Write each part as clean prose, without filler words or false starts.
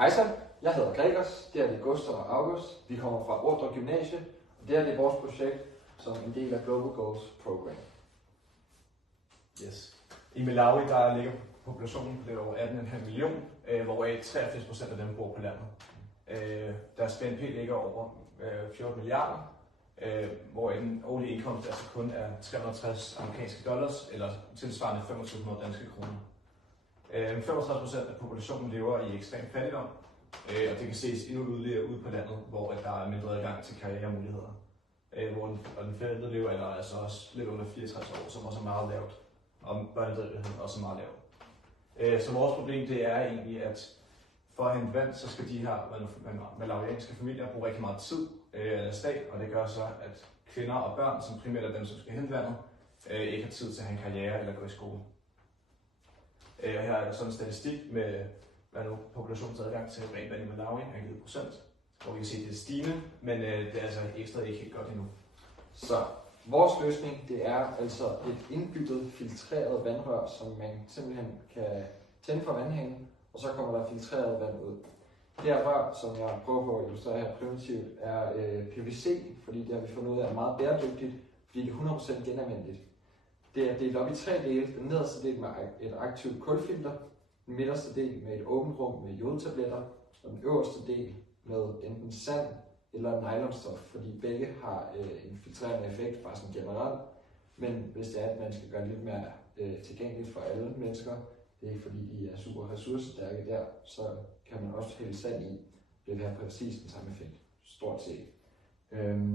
Hej så, jeg hedder Gregers, det er det Gustav og August. Vi kommer fra Ordrup Gymnasie, og det er vores projekt som en del af Global Goals Program. Yes. I Malawi der ligger populationen på over 18,5 millioner, hvoraf 83% af dem bor på landet. Deres BNP ligger over 14 milliarder, hvor en årlig indkomst altså kun er 360 amerikanske dollars, eller tilsvarende 2500 danske kroner. 35% af populationen lever i ekstrem fattigdom, og det kan ses endnu yderligere ude på landet, hvor der er mindre adgang til karrieremuligheder. Og den forventede levealder er altså også lidt under 64 år, som også er meget lavt, og børnedødeligheden også er meget lav. Så vores problem det er egentlig, at for at hente vand, så skal de her malawianske familier bruge rigtig meget tid af deres dag, og det gør så, at kvinder og børn, som primært er dem, som skal hente vandet, ikke har tid til at have en karriere eller gå i skole. Og her er der sådan en statistik med, hvad nu populationens adgang til rent vand i Malawi er givet procent, hvor vi kan se, at det er stigende, men det er altså ekstra ikke helt godt endnu. Så vores løsning det er altså et indbygget filtreret vandrør, som man simpelthen kan tænde for vandhanen, og så kommer der filtreret vand ud. Det her rør, som jeg prøver på at illustrere her primitivt, er PVC, fordi det har vi fundet ud af er meget bæredygtigt, fordi det er 100% genanvendeligt. Det er delt op i 3 dele. Den nederste del med et aktivt kulfilter, den midterste del med et åbent rum med jodtabletter, og den øverste del med enten sand eller nylonstof, fordi begge har en filtrerende effekt bare sådan generelt. Men hvis det er, at man skal gøre det lidt mere tilgængeligt for alle mennesker, det er ikke fordi de er super ressourcestærke der, så kan man også hælde sand i. Det vil have præcis den samme effekt, stort set.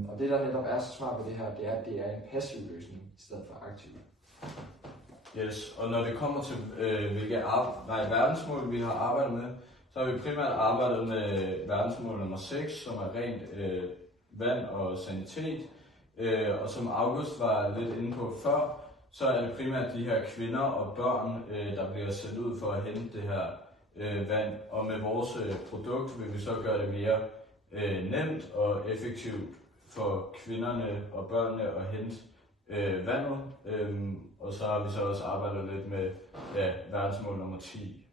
Og det der netop er så smart ved det her, det er, at det er en passiv løsning i stedet for aktiv. Yes, og når det kommer til hvilke verdensmål vi har arbejdet med, så har vi primært arbejdet med verdensmål nummer 6, som er rent vand og sanitet. Og som August var lidt inde på før, så er det primært de her kvinder og børn, der bliver sat ud for at hente det her vand. Og med vores produkt vil vi så gøre det mere nemt og effektivt for kvinderne og børnene at hente vandet. Og så har vi så også arbejdet lidt med verdensmål nummer 10.